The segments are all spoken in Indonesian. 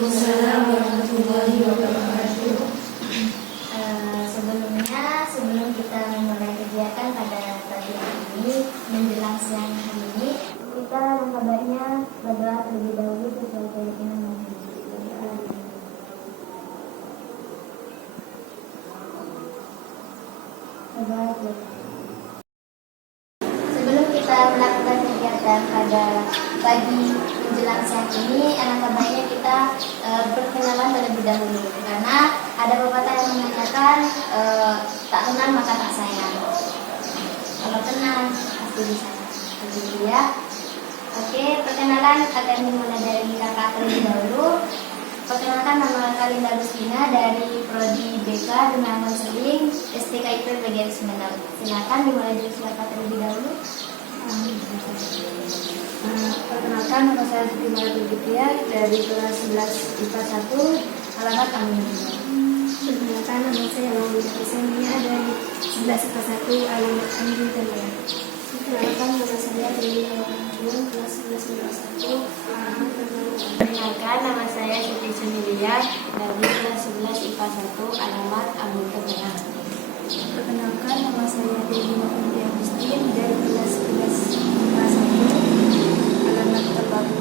Waalaikumsalam warahmatullahi wabarakatuh. Sebelum kita memulai kegiatan pada pagi hari ini menjelang siang hari ini, kita mengkabarnya berdoa terlebih dahulu sesuai keyakinan Muhammad. Sebelum kita melakukan kegiatan pada pagi menjelang siang ini, alangkah baiknya kita berkenalan terlebih dahulu, karena ada pepatah yang mengatakan tak kenal maka tak sayang. Kalau kenal pasti disayang. Begitu ya. Oke, perkenalan akan dimulai dari kakak terlebih dahulu. Perkenalkan, nama Kalinda Rustina dari Prodi BK dengan konseling STKIP bagian 9. Silakan dimulai dari siapa terlebih dahulu. Perkenalkan, nama saya Siti Maria dari kelas 11 IPA 1, alamat Amin. Perkenalkan, nama saya Maulida Husenia dari 11 IPA 1, alamat Amin Telia. Perkenalkan, nama saya Dewi Nawang, kelas 11 IPA 1, alamat Telia. Perkenalkan, nama saya Siti Sunilia dari kelas 11 IPA 1, alamat Amin Telia. Perkenalkan, nama saya Dewi Nawang dari kelas 11 IPA 1, alamat Terbaru.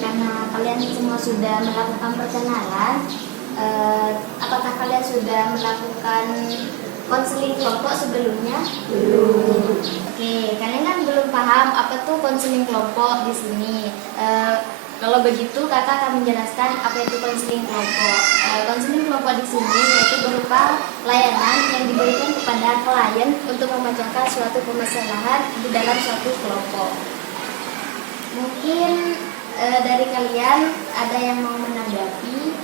Karena kalian semua sudah melakukan perkenalan, apakah kalian sudah melakukan konseling kelompok sebelumnya? Belum. Oke, kalian kan belum paham apa tuh konseling kelompok di sini. Kalau begitu, kakak akan menjelaskan apa itu konseling kelompok. Konseling kelompok di sini yaitu berupa layanan yang diberikan kepada klien untuk memecahkan suatu permasalahan di dalam suatu kelompok. Mungkin dari kalian ada yang mau menanggapi.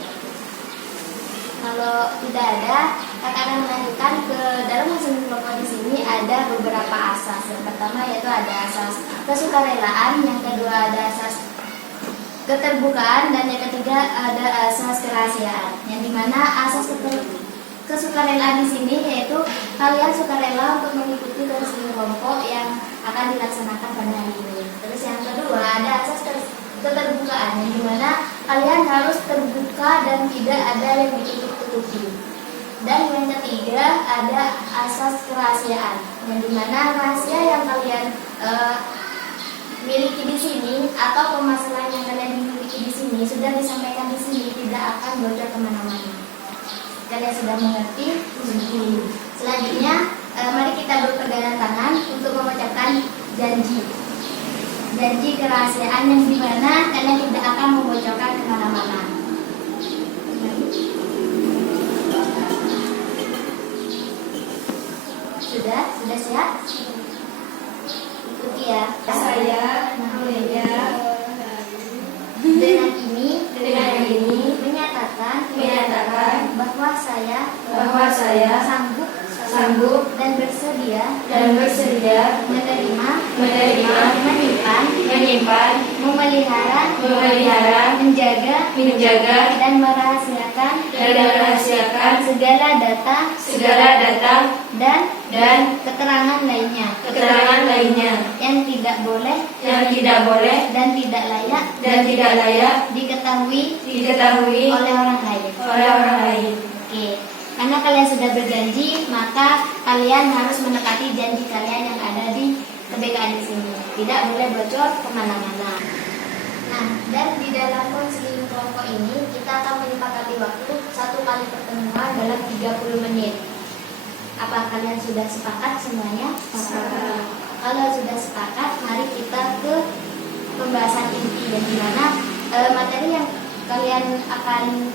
Kalau tidak ada, kakak akan melanjutkan ke dalam konseling kelompok di sini ada beberapa asas. Yang pertama yaitu ada asas kesukarelaan, yang kedua ada asas keterbukaan, dan yang ketiga ada asas kerahasiaan. Yang dimana asas kesukarelaan di sini yaitu kalian sukarela untuk mengikuti konseling kelompok yang akan dilaksanakan pada hari ini. Terus yang kedua ada asas keterbukaan, yang dimana kalian harus terbuka dan tidak ada yang ditutup-tutupi. Dan yang ketiga ada asas kerahasiaan, yang dimana rahasia yang kalian miliki di sini atau permasalahan yang kalian miliki di sini sudah disampaikan di sini, tidak akan bocor kemana-mana. Kalian sudah mengerti? Selanjutnya, mari kita berpegangan tangan untuk mengucapkan janji kerahasiaan, yang dimana kalian tidak akan membocorkan kemana-mana. Sudah siap? Ikuti ya. Saya Maulida Dengan ini menyatakan bahwa saya sanggup dan bersedia menyimpan, memelihara, menjaga dan merahasiakan segala data dan keterangan lainnya yang tidak boleh dan tidak layak diketahui oleh orang lain. Oke. Karena kalian sudah berjanji, maka kalian harus menepati janji kalian yang ada di kebekaan di sini. Tidak boleh bocor kemana-mana. Nah, dan di dalam konseling kelompok ini kita akan menyepakati waktu 1 kali pertemuan dalam 30 menit. Apa kalian sudah sepakat semuanya? Sepakat. Kalau sudah sepakat, mari kita ke pembahasan inti, dan dimana materi yang kalian akan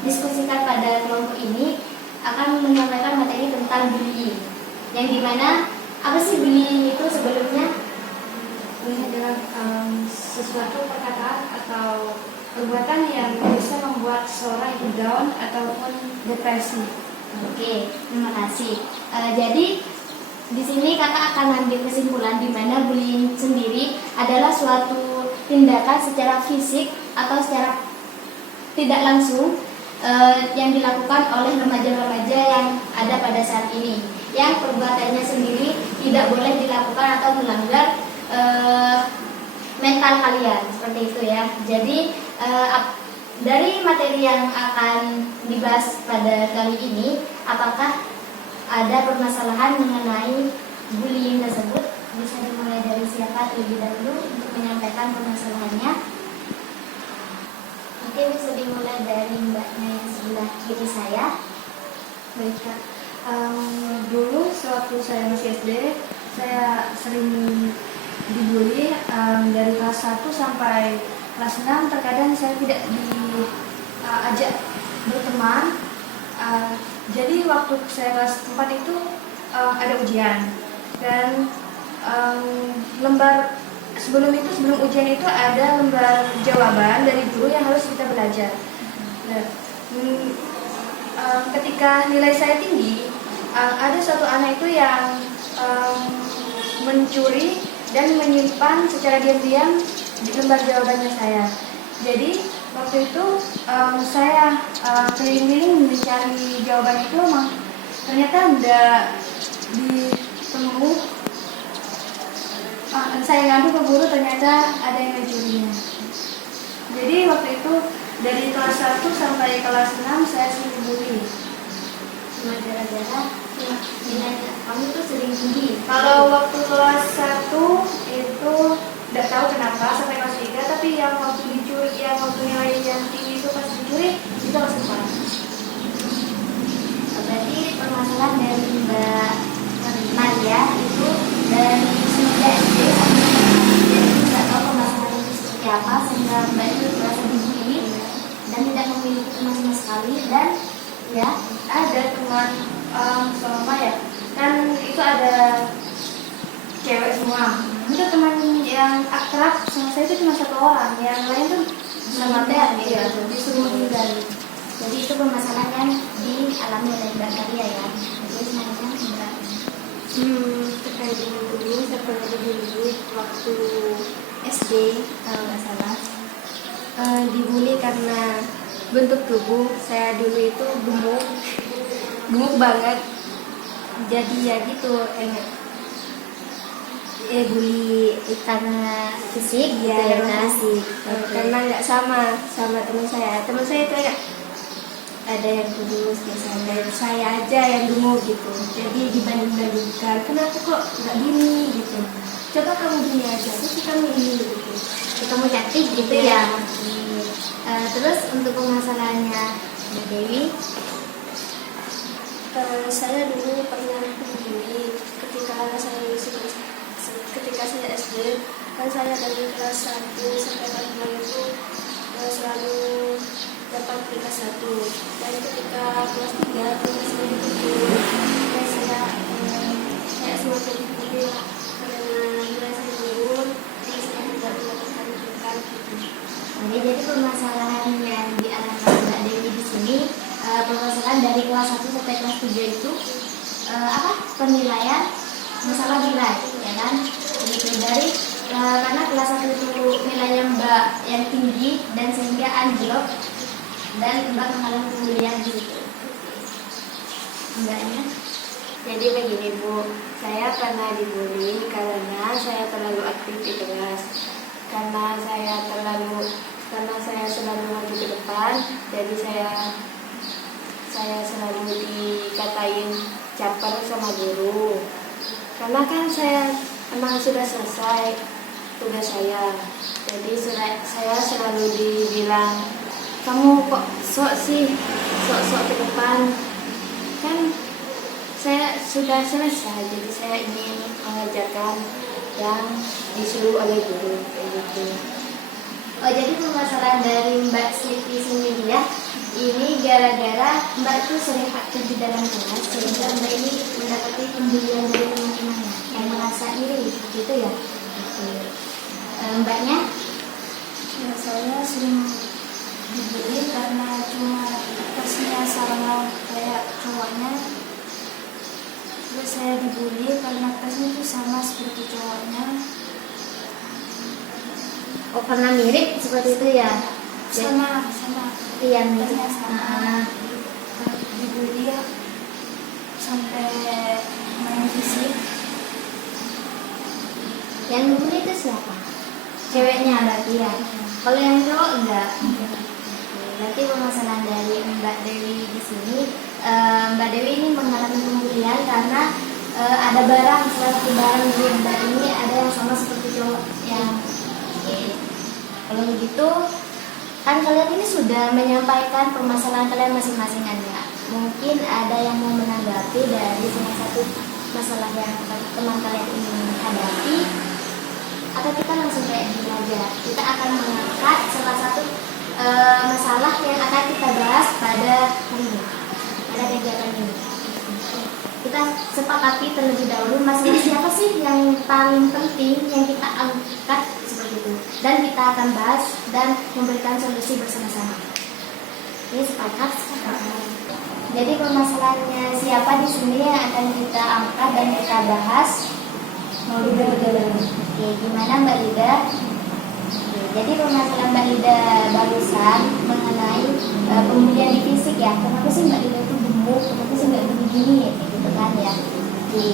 diskusikan pada kelompok ini akan menyampaikan materi tentang bullying, yang dimana apa sih bullying itu sebelumnya? Ini adalah sesuatu perkataan atau perbuatan yang bisa membuat seorang itu down ataupun depresi. Oke, terima kasih. Jadi di sini kakak akan ambil kesimpulan di mana bullying sendiri adalah suatu tindakan secara fisik atau secara tidak langsung yang dilakukan oleh remaja-remaja yang ada pada saat ini, yang perbuatannya sendiri tidak boleh dilakukan atau melanggar mental kesukaan kalian seperti itu ya. Jadi dari materi yang akan dibahas pada kali ini, apakah ada permasalahan mengenai bullying tersebut? Bisa dimulai dari siapa terlebih dahulu untuk menyampaikan permasalahannya? Mungkin bisa dimulai dari mbaknya yang sebelah kiri saya. Baik Kak. Dulu sewaktu saya masih SD, saya sering dibully dari kelas 1 sampai kelas 6. Terkadang saya tidak diajak berteman. Jadi waktu saya kelas 4 itu ada ujian, dan sebelum ujian itu ada lembar jawaban dari guru yang harus kita belajar. Nah, ketika nilai saya tinggi, ada suatu anak itu yang mencuri dan menyimpan secara diam-diam di lembar jawabannya saya. Jadi waktu itu saya keliling mencari jawaban itu, ternyata tidak ditemu. Saya ngadu ke guru, ternyata ada yang mencurinya. Jadi waktu itu dari kelas 1 sampai kelas 6 saya sering dibully. Cuma gara-gara nilai kamu tuh sering tinggi. Kalau waktu kelas 1 itu tidak tahu kenapa sampai kelas 3, tapi yang waktu dicuri, yang waktu nilai yang tinggi itu pas dicuri, itu kelas 4. Berarti permasalahan dari Mbak Maria itu dari semenjak SD sampai tidak tahu permasalahan itu seperti apa, sehingga Mbak itu merasa dibully dan tidak memiliki teman sama sekali. Dan ya, Ada teman selama ya, kan itu ada cewek semua. Itu teman yang akrab sama saya itu cuma 1 orang, yang lain tuh sama menghindar ya, gitu. disuruh menghindar. Jadi itu permasalahan yang dialami oleh Mbak Maria ya. Jadi sebenarnya Mbak Terkait dengan bullying, saya pernah dibully waktu SD kalau nggak salah. Dibully karena bentuk tubuh saya dulu itu gemuk banget. Jadi ya gitu, bully karena fisik gitu ya ya kan? fisik. Karena nggak sama teman saya. Teman saya itu ada yang kurus, biasanya saya aja yang gemuk gitu. Jadi dibanding-bandingkan, kenapa kok nggak gini gitu, coba kamu gini aja, terus kamu ini gitu. Kamu cantik gitu ya. Terus untuk permasalahannya Mbak Dewi, Saya dulu pernah dibully ketika saya SD. Kan saya dari kelas 1 sampai kelas 2 itu selalu dapat peringkat 1. Dan ketika kelas 3 peringkat saya itu, dan saya kayak semakin dibully lah, karena nilai saya turun, jadi saya tidak mendapatkan peringkat gitu. jadi permasalahan yang dialami Mbak Dewi di sini, permasalahan dari kelas 1 sampai kelas 3 itu penilaian masalah nilai, ya kan? Begitu dari karena kelas 1 itu nilainya Mbak yang tinggi dan sehingga anjlok dan Mbak mengalami pembulian di situ. Mbaknya? Jadi begini Bu, saya pernah dibully karena saya terlalu aktif di kelas. Karena saya selalu maju ke depan, jadi saya selalu dikatain caper sama guru. Karena kan saya emang sudah selesai tugas saya, jadi saya selalu dibilang, kamu kok sok ke depan. Kan saya sudah selesai, jadi saya ingin mengerjakan yang disuruh oleh guru kayak gitu. Oh, jadi permasalahan dari Mbak Siti sendiri ya, ini gara-gara Mbak tuh sering aktif di dalam kelas sehingga Mbak ini mendapati pembulian dari teman-temannya yang merasa iri gitu ya. Mbaknya? Ya, saya sering dibully karena cuma tasnya sama kayak cowoknya. Terus saya dibully karena tasnya itu sama seperti cowoknya. Oh, karena mirip seperti itu ya? Sama Iya, mirip. tasnya sama. Dibully ya, sampai main fisik. Yang dibully itu siapa? ceweknya berarti ya. Kalau yang cowok enggak. Berarti permasalahan dari Mbak Dewi di sini, Mbak Dewi ini mengalami pembulian karena ada barang, salah satu barang dari Mbak ini ada yang sama seperti cowok yang. Oke. Kalau begitu, kan kalian ini sudah menyampaikan permasalahan kalian masing-masing kan ya. Mungkin ada yang mau menanggapi dari salah satu masalah yang teman kalian ini hadapi, atau kita langsung kayak gini aja. Kita akan mengangkat salah satu masalah yang akan kita bahas pada hari ini, pada kegiatan ini. Kita sepakati terlebih dahulu masalah siapa sih yang paling penting yang kita angkat seperti itu, dan kita akan bahas dan memberikan solusi bersama-sama. Ini sepakat? Jadi permasalahannya siapa di sini yang akan kita angkat dan kita bahas? Mau Lida dulu. Oke, gimana Mbak Lida? Jadi permasalahan Mbak Lida barusan mengenai pembulian di fisik ya. Kenapa sih Mbak Lida itu gemuk? Kenapa sih nggak begini ya? Gitu kan ya. Oke.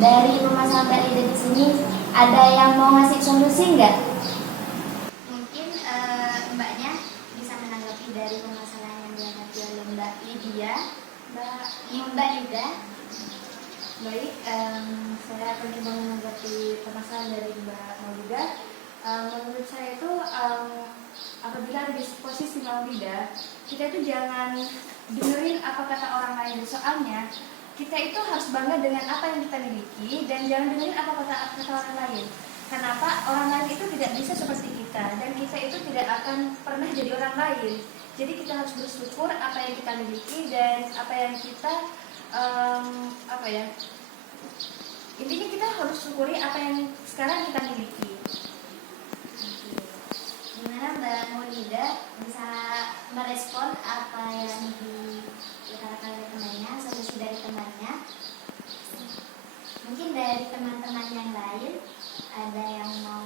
Dari permasalahan Mbak Lida di sini ada yang mau ngasih solusi nggak? Mungkin Mbaknya bisa menanggapi dari permasalahan yang dihadapi oleh Mbak Lydia. Mbak Lida. Baik, saya akan coba menanggapi permasalahan dari Mbak Maulida. Menurut saya itu apabila ada di posisi Maulida, kita itu jangan dengerin apa kata orang lain. Soalnya kita itu harus bangga dengan apa yang kita miliki dan jangan dengerin apa kata orang lain. Kenapa? Orang lain itu tidak bisa seperti kita dan kita itu tidak akan pernah jadi orang lain. Jadi kita harus bersyukur apa yang kita miliki dan apa yang kita intinya kita harus syukuri apa yang sekarang kita miliki. Gimana Mbak Maulida bisa merespon apa yang dikatakan oleh temannya, solusi dari temannya? Mungkin dari teman-teman yang lain ada yang mau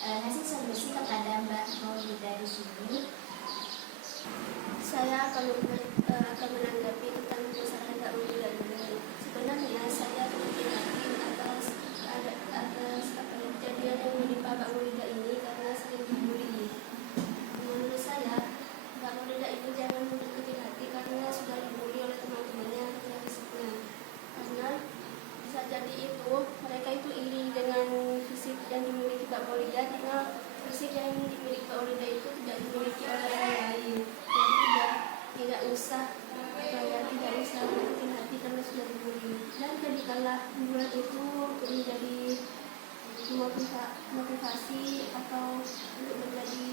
ngasih solusi kepada Mbak Maulida di sini. Saya akan menanggapi tentang masalah Mbak Maulida dulu. Sebenarnya saya prihatin atas kejadian yang menimpa Mbak Maulida ini karena sering dibully. Menurut saya, Mbak Maulida ini jangan berkecil hati karena sudah dibully oleh teman-temannya yang fisiknya. Karena bisa jadi itu mereka itu iri dengan fisik yang dimiliki Mbak Maulida, karena fisik yang dimiliki Mbak Maulida itu tidak dimiliki oleh orang lain. Jadi tidak usah berkecil hati karena sudah dibully, dan jadikanlah bulan itu untuk menjadi motivasi atau untuk menjadi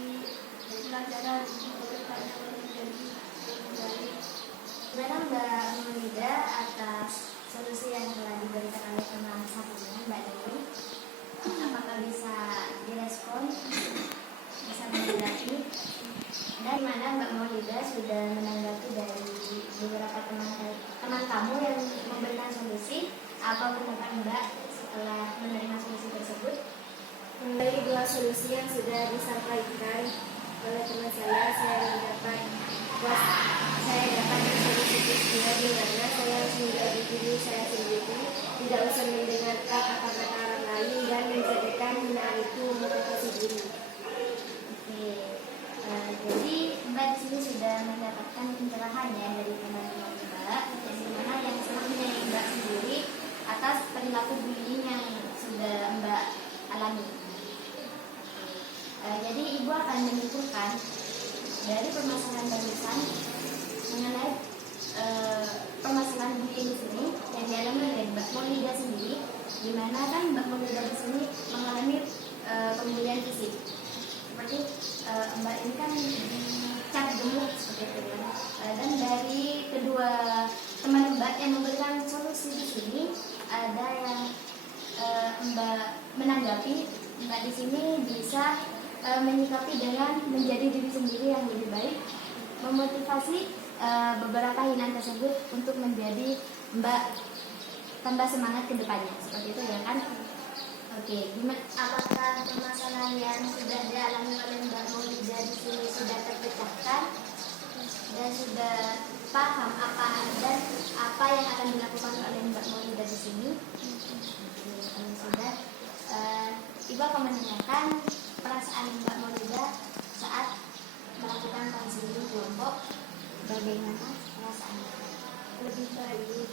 pelajaran untuk depannya menjadi baik. Gimana Mbak Maulida atas solusi yang telah diberikan oleh teman satunya Mbak Dewi? Apakah bisa direspon, bisa menanggapi? Dan mana Mbak Maulida sudah menanggapi dari beberapa teman kamu yang memberikan solusi? Apa pendapat Mbak setelah menerima solusi tersebut? Dari dua solusi yang sudah disampaikan oleh teman saya dapat solusi kedua, di mana saya harus menjadi diri saya sendiri, tidak usah mendengarkan kata-kata orang lain dan menjadikan hina itu motivasi diri. Oke. Jadi Mbak di sini sudah mendapatkan pencerahan ya dari teman-teman Mbak, yang dimana yang sangat menyayangi Mbak sendiri atas perilaku bullying yang sudah Mbak alami. Jadi Ibu akan menyimpulkan dari permasalahan barusan mengenai permasalahan bullying di sini yang dialami oleh Mbak Maulida sendiri, dimana kan Mbak Maulida di sini mengalami pembulian fisik. Seperti Mbak ini kan dicap gemuk seperti itu ya. Dan dari kedua teman Mbak yang memberikan solusi di sini ada yang Mbak menanggapi. Mbak di sini bisa menyikapi dengan menjadi diri sendiri yang lebih baik, memotivasi beberapa hinaan tersebut untuk menjadi Mbak tambah semangat ke depannya. Seperti itu ya kan? Oke, apakah permasalahan yang sudah dialami oleh Mbak Maulida di sini sudah terpecahkan dan sudah paham apa dan apa yang akan dilakukan oleh Mbak Maulida di sini? Oke, kalau sudah, Ibu akan menanyakan perasaan Mbak Maulida saat melakukan konseling kelompok. Bagaimana perasaannya? Lebih baik,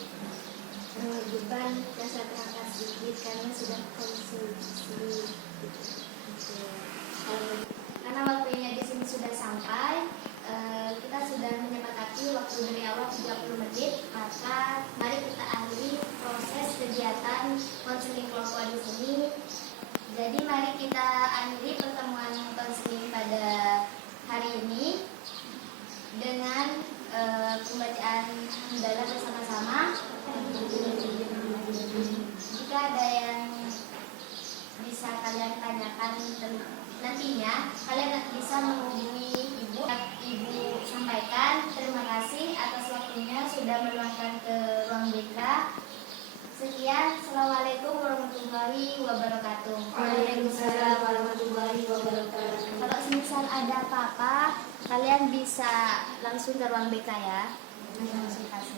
beban rasa terangkat sedikit karena sudah konsumsi. Karena waktunya di sini sudah sampai, kita sudah menyepakati waktu dari awal 30 menit, maka mari kita akhiri proses kegiatan konseling kelompok di sini. Jadi mari kita akhiri pertemuan konseling pada hari ini dengan pembacaan hamdalah bersama-sama. Jika ada yang bisa kalian tanyakan nantinya, kalian bisa menghubungi ibu. Ibu sampaikan terima kasih atas waktunya sudah meluangkan ke ruang BK. Sekian, Assalamualaikum warahmatullahi wabarakatuh. Waalaikumsalam warahmatullahi wabarakatuh. Kalau semisal ada apa-apa, kalian bisa langsung ke ruang BK ya. Langsung kasih.